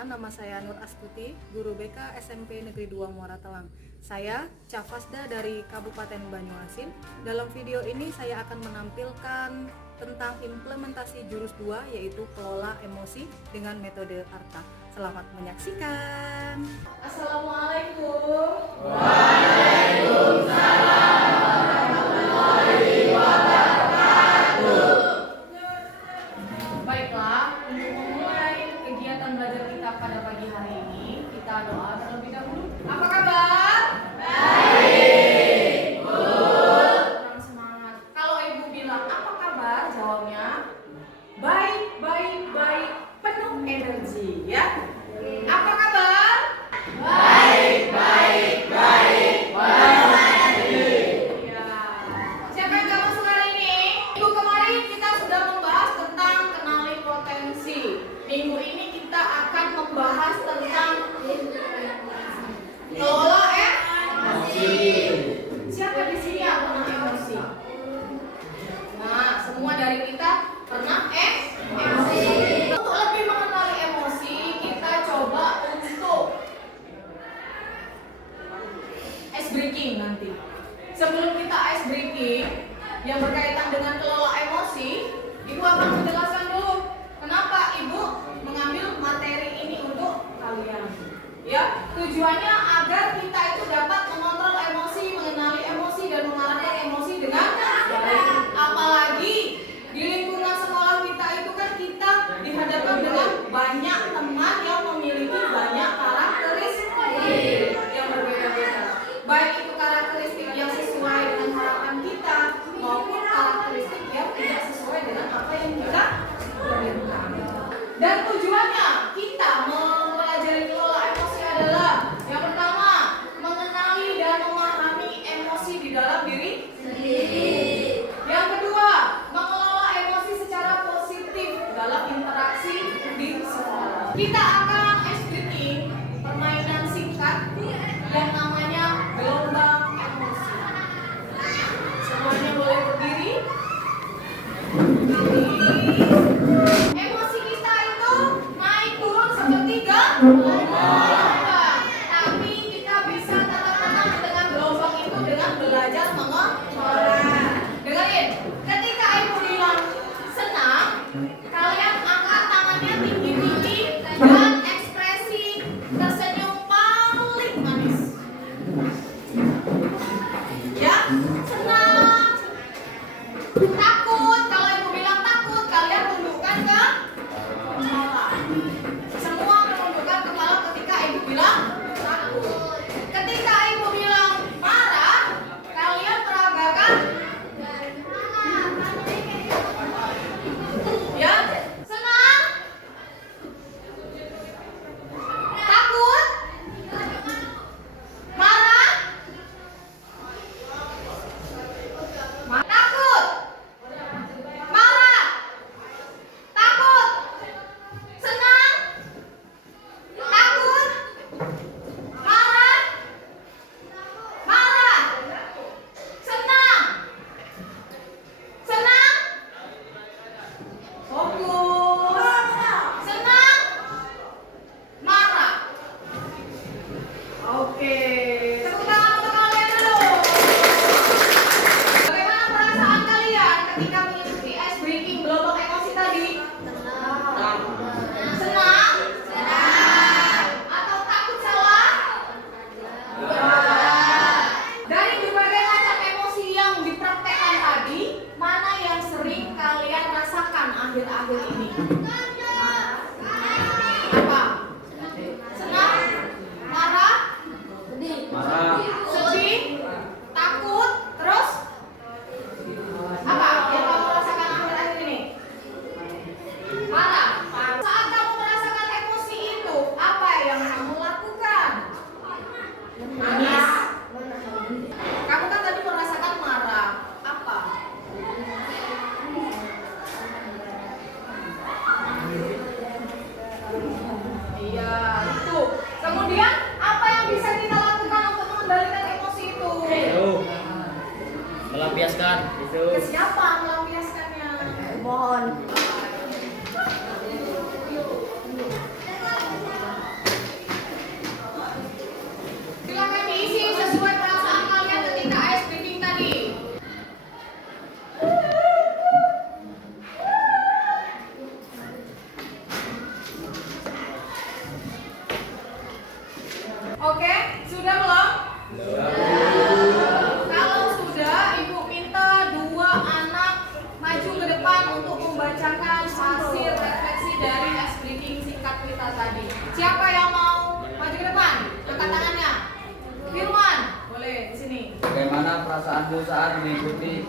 Perkenalkan, nama saya Nur Astuti, guru BK SMP Negeri 2 Muara Telang. Saya Cafasda dari Kabupaten Banyuasin. Dalam video ini saya akan menampilkan tentang implementasi jurus 2, yaitu kelola emosi dengan metode ARTA. Selamat menyaksikan. Assalamualaikum. Waalaikumsalam warahmatullahi wabarakatuh. Baiklah, untuk memulai kegiatan belajar kita pada pagi hari ini, kita doa terlebih dahulu. Apa kabar? Baik. Kurang semangat. Kalau ibu bilang apa kabar, jawabnya baik, baik, baik, penuh energi, ya. Apa kabar? Baik, baik, baik, penuh energi. Ya. Siapa yang gak masuk hari ini? Minggu kemarin kita sudah membahas tentang kenali potensi. Minggu ini kita akan membahas tentang kelola emosi. Siapa di sini yang pernah emosi? Nah, semua dari kita pernah emosi. Untuk lebih mengenali emosi, kita coba untuk ice breaking nanti. Sebelum kita ice breaking yang berkaitan dengan kelola emosi, Ibu akan menjelaskan dulu kenapa Ibu mengambil materi ini untuk kalian. Ya, tujuannya agar kita itu dapat mengontrol emosi, mengenali emosi dan mengarahkan emosi dengan baik. Apalagi di lingkungan sekolah kita itu kan kita dihadapkan dengan banyak teman yang memiliki banyak karakteristik yang berbeda-beda. Baik itu karakteristik yang sesuai dengan harapan kita maupun karakteristik yang tidak sesuai dengan apa yang kita inginkan. Dan tujuannya kita mempelajari kelola emosi adalah yang pertama, mengenali dan memahami emosi di dalam diri sendiri. Yang kedua, mengelola emosi secara positif dalam interaksi di sekolah. Kita akan ice breaking permainan singkat yang namanya gelombang emosi. Semuanya boleh berdiri. Emosi kita itu naik turun seperti gelombang. Tapi kita bisa tetap tenang dengan gelombang itu dengan belajar mengelola. Dengerin, ketika ibu bilang senang, kalian angkat tangannya tinggi-tinggi dan ekspresi tersenyum paling manis. Ya, senang. Takut, kalau ibu bilang takut, kalian tundukkan ke kepala. Semua menundukkan kepala ketika ibu bilang takut. Ketika ibu bilang marah, kalian peragakan ya, senang, takut, marah, takut, marah, takut, senang, takut, marah, marah, senang, senang, fokus, senang, marah. Oke, tepuk tangan untuk kalian dulu. Bagaimana perasaan kalian ketika mengikuti ice breaking gelombang emosi tadi? Senang? Atau takut salah? Dari berbagai macam emosi yang dipraktekkan tadi, mana yang sering kalian rasakan akhir-akhir ini? Apa? Senang? Marah? Sedih? Takut? Terus? Apa yang kamu rasakan akhir-akhir ini? Marah. Saat kamu merasakan emosi itu, apa yang kamu lakukan? Nangis. Kamu kan tadi merasakan marah. Apa? Iya, itu. Kemudian apa yang bisa kita lakukan untuk mengendalikan emosi itu? Melampiaskan itu. Ke siapa melampiaskannya? Mohon. Oke, sudah belum? Kalau sudah, ibu minta dua anak maju ke depan untuk membacakan hasil refleksi dari ice breaking singkat kita tadi. Siapa yang mau maju ke depan? Angkat tangannya. Firman, boleh di sini. Bagaimana perasaanmu saat mengikuti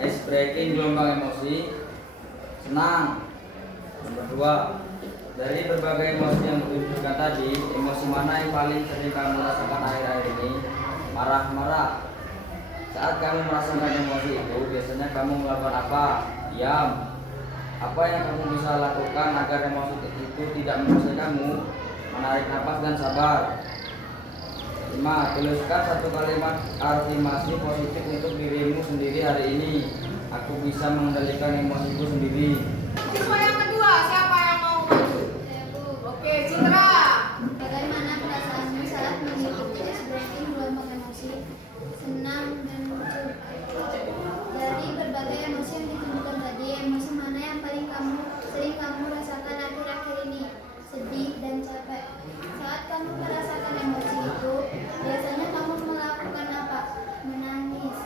ice breaking gelombang emosi? Senang. Nomor 2, dari berbagai emosi yang ditunjukkan tadi, emosi mana yang paling sering kamu rasakan akhir-akhir ini? Marah-marah. Saat kamu merasakan emosi itu, biasanya kamu melakukan apa? Diam. Apa yang kamu bisa lakukan agar emosi itu tidak menguasai kamu? Menarik nafas dan sabar. 5. Tuliskan satu kalimat afirmasi positif untuk dirimu sendiri hari ini. Aku bisa mengendalikan emosiku sendiri. Siswa yang kedua, siapa yang mau maju? Oke, Citra. Bagaimana perasaanmu saat mengikuti ice breaking gelombang emosi? Senang dan lucu. Dari berbagai emosi yang ditunjukkan tadi, emosi mana yang paling sering kamu rasakan akhir-akhir ini? Sedih dan capek. Saat kamu merasakan emosi itu, biasanya kamu melakukan apa? Menangis.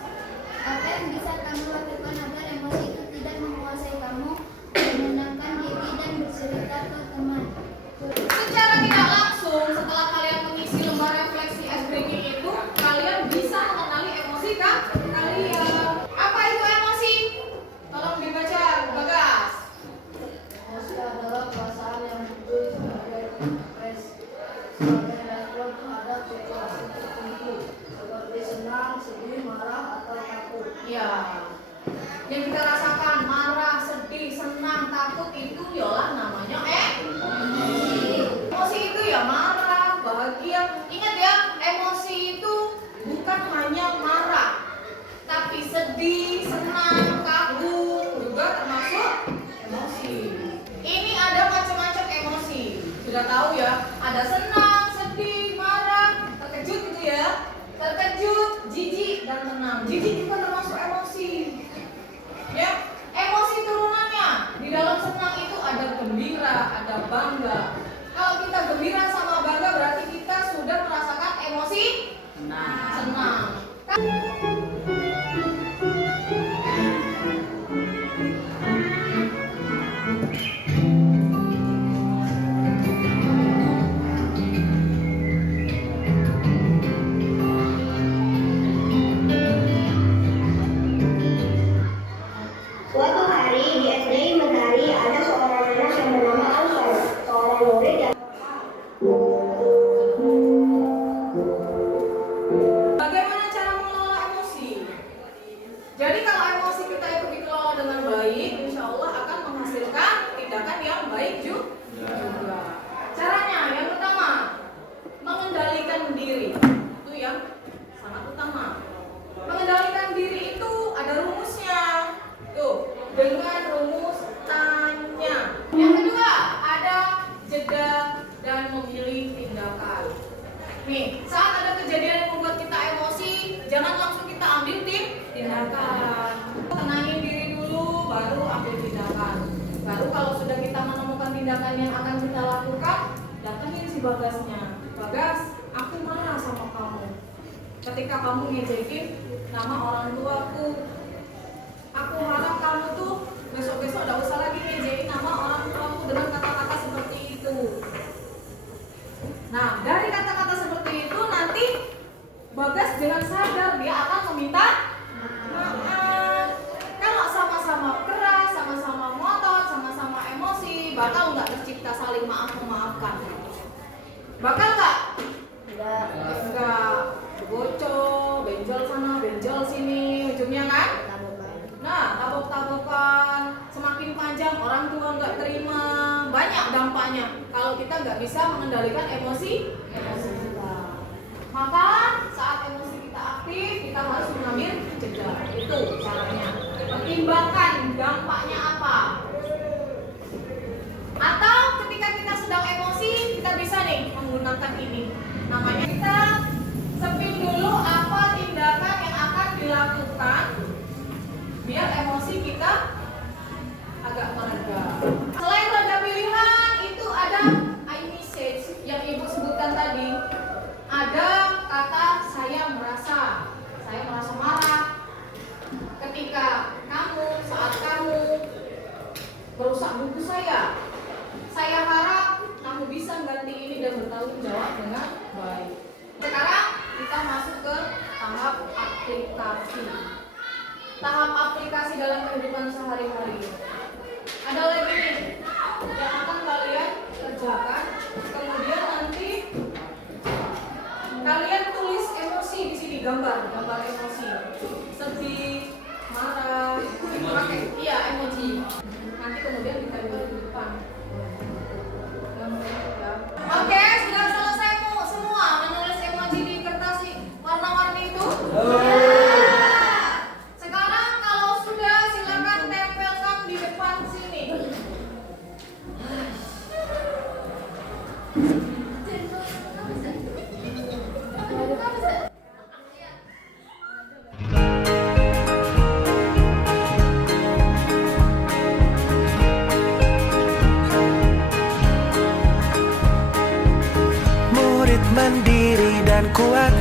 Apa yang bisa kamu lakukan agar emosi itu tidak menguasai kamu? Menenangkan diri dan bercerita ke teman. Secara tidak langsung, setelah kalian mengisi lembar refleksi ice breaking itu, kalian bisa mengenali emosi kan? Kalian. Apa itu emosi? Tolong dibaca, Bagas. Emosi adalah perasaan yang muncul sebagai respon terhadap situasi tertentu, seperti senang, sedih, marah, atau takut. Ya. Yang kita rasakan marah, sedih, senang, takut itu yalah namanya emosi itu ya marah, bahagia. Ingat ya, emosi itu bukan hanya marah, tapi sedih, senang, kagum juga termasuk emosi. Ini ada macam-macam emosi. Sudah tahu ya, ada senang, sedih, marah, terkejut gitu ya. Terkejut, jijik, dan tenang. Jijik juga termasuk emosi. Ya, emosi turunannya di dalam senang itu ada gembira, ada bangga. Kalau kita gembira sama bangga berarti kita sudah merasakan emosi senang. Suatu hari di SD Mentari ada seorang anak yang bernama Alson, seorang murid yang Bagaimana cara mengelola emosi? Jadi kalau emosi kita itu dikelola dengan baik, insya Allah akan menghasilkan tindakan yang baik juga. Caranya yang pertama, mengendalikan diri. Itu yang sangat utama. Mengendalikan diri itu ada rumusnya. Tuh, dengan rumus tanya. Yang kedua, ada jeda dan memilih tindakan. Nih, saat ada kejadian yang membuat kita emosi, jangan langsung kita ambil tindakan. Tenangin diri dulu, baru ambil tindakan. Baru kalau sudah kita menemukan tindakan yang akan kita lakukan, datangin si Bagasnya. Bagas, aku marah sama kamu. Ketika kamu ngejekin nama orang tuaku, aku harap kamu tuh besok-besok gak usah lagi ngejekin nama orang tuaku dengan kata-kata seperti itu. Nah, dari kata-kata seperti itu nanti Bagas dengan sadar dia akan meminta maaf. Kalau sama-sama keras, sama-sama ngotot, sama-sama emosi, bakal nggak tercipta saling maaf memaafkan? Bakal nggak? Enggak. Bocor, benjol sana, benjol sini, ujungnya kan? Nah, tabok-tabokan semakin panjang, orang tua nggak terima, banyak dampaknya kalau kita nggak bisa mengendalikan emosi kita. Maka saat emosi kita aktif, kita harus mengambil jeda. Itu caranya. Pertimbangkan dampaknya apa. Atau ketika kita sedang emosi, kita bisa nih menggunakan ini. Namanya kita sepin dulu apa tindakan yang akan dilakukan biar emosi kita agak mereda. Selain reda pilihan, itu ada I message yang ibu sebutkan tadi. dan bertanggung jawab dengan baik. Sekarang kita masuk ke tahap aplikasi. Tahap aplikasi dalam kehidupan sehari-hari. Ada lagi nih yang akan kalian kerjakan. Kemudian nanti kalian tulis emosi di sini, gambar emosi. Sedih, marah, iya emoji. Nanti kemudian kita buat di depan. Oke, sudah selesai semua menulis emoji di kertas warna-warni itu? Sekarang kalau sudah silakan tempelkan di depan sini. Murid mandiri dan kuat,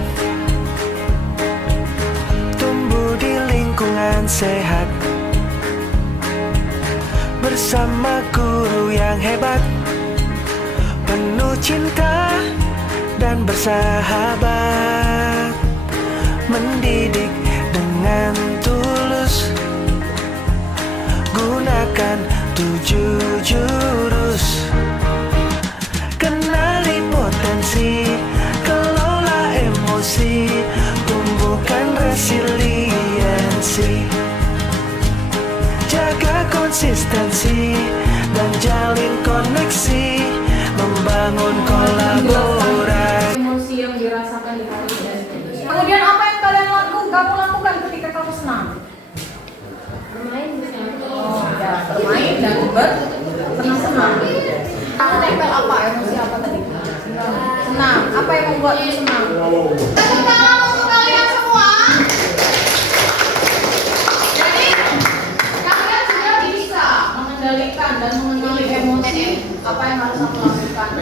tumbuh di lingkungan sehat, bersama guru yang hebat, penuh cinta dan bersahabat, mendidik dengan tulus, gunakan 7 jurus. Kenali potensi, kelola emosi, tumbuhkan resiliensi, jaga konsistensi dan jalin koneksi, membangun kolaborasi. Emosi yang dirasakan di hari ini. Kemudian apa yang kamu lakukan ketika kamu senang? Bermain bersama. Oh ya, bermain dan bersenang-senang. Kamu tempel apa? Emosi apa tadi? Senang. Apa yang membuatmu senang? Tepuk tangan untuk kalian semua. Jadi kalian sudah bisa mengendalikan dan mengenali emosi. Apa yang harus aku lakukan?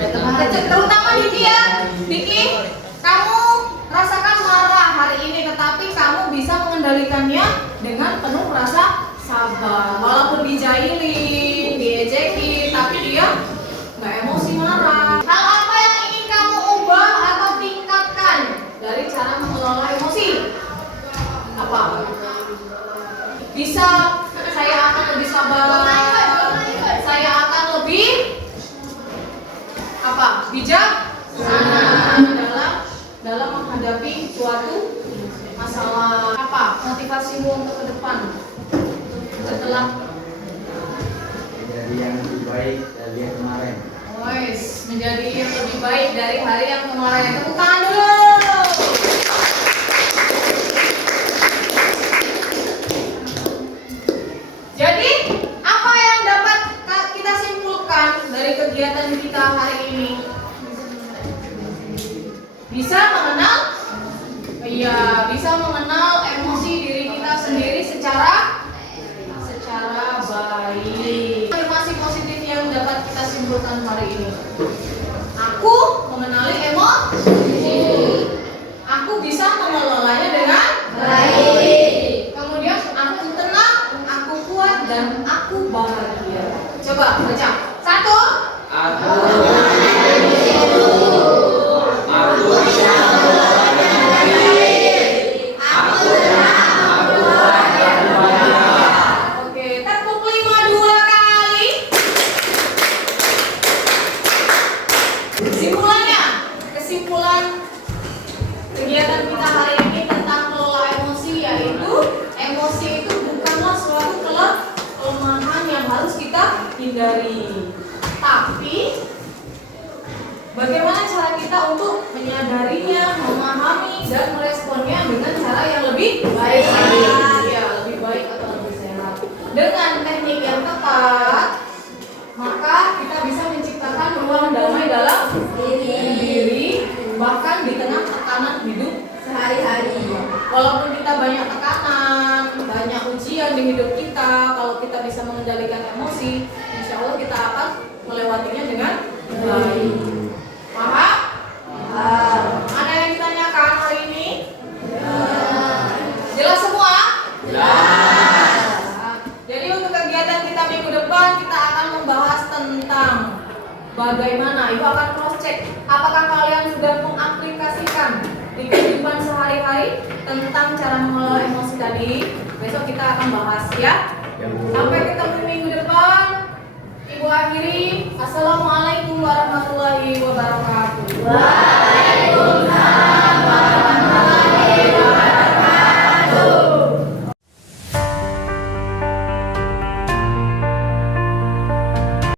Terutama Diki ya, Diki, kamu rasakan marah hari ini, tetapi kamu bisa mengendalikannya dengan penuh rasa sabar. Walaupun dijailin, diejekin, tapi dia nggak emosi marah. Hal apa yang ingin kamu ubah atau tingkatkan dari cara mengelola emosi? Apa? Bisa, saya akan lebih sabar. Saya akan lebih apa? Bijak dalam menghadapi suatu masalah. Apa motivasimu untuk ke depan setelah Jadi yang lebih baik dari yang kemarin. menjadi yang lebih baik dari hari yang kemarin? Tepuk tangan dulu. Jadi apa yang dapat kita simpulkan dari kegiatan kita hari ini? Bisa mengenal emosi diri kita sendiri secara baik. Afirmasi positif yang dapat kita simpulkan hari ini. Aku mengenali emosi. Aku bisa mengelolanya dengan baik. Kemudian aku tenang, aku kuat, dan aku bahagia. Coba baca. 1. Aku bisa Oke, tepuk 5 2 kali. Kesimpulan kegiatan kita hari ini tentang kelola emosi, yaitu emosi itu bukanlah suatu kelemahan yang harus kita hindari, tapi bagaimana cara kita untuk menyadarinya, memahami, dan meresponnya dengan cara yang lebih baik. Ya, lebih baik atau lebih sehat. Dengan teknik yang tepat, maka kita bisa menciptakan ruang damai dalam diri, bahkan di tengah tekanan hidup sehari-hari. Walaupun kita banyak tekanan, banyak ujian di hidup kita, kalau kita bisa mengendalikan emosi, insya Allah kita akan melewatinya dengan baik. Paham? Ada yang ditanyakan hari ini? Jelas semua? Jelas. Jadi untuk cek apakah kalian sudah mengaplikasikan di kehidupan sehari-hari tentang cara mengelola emosi tadi. Besok kita akan bahas ya. Sampai ketemu minggu depan. Ibu akhiri. Assalamualaikum warahmatullahi wabarakatuh.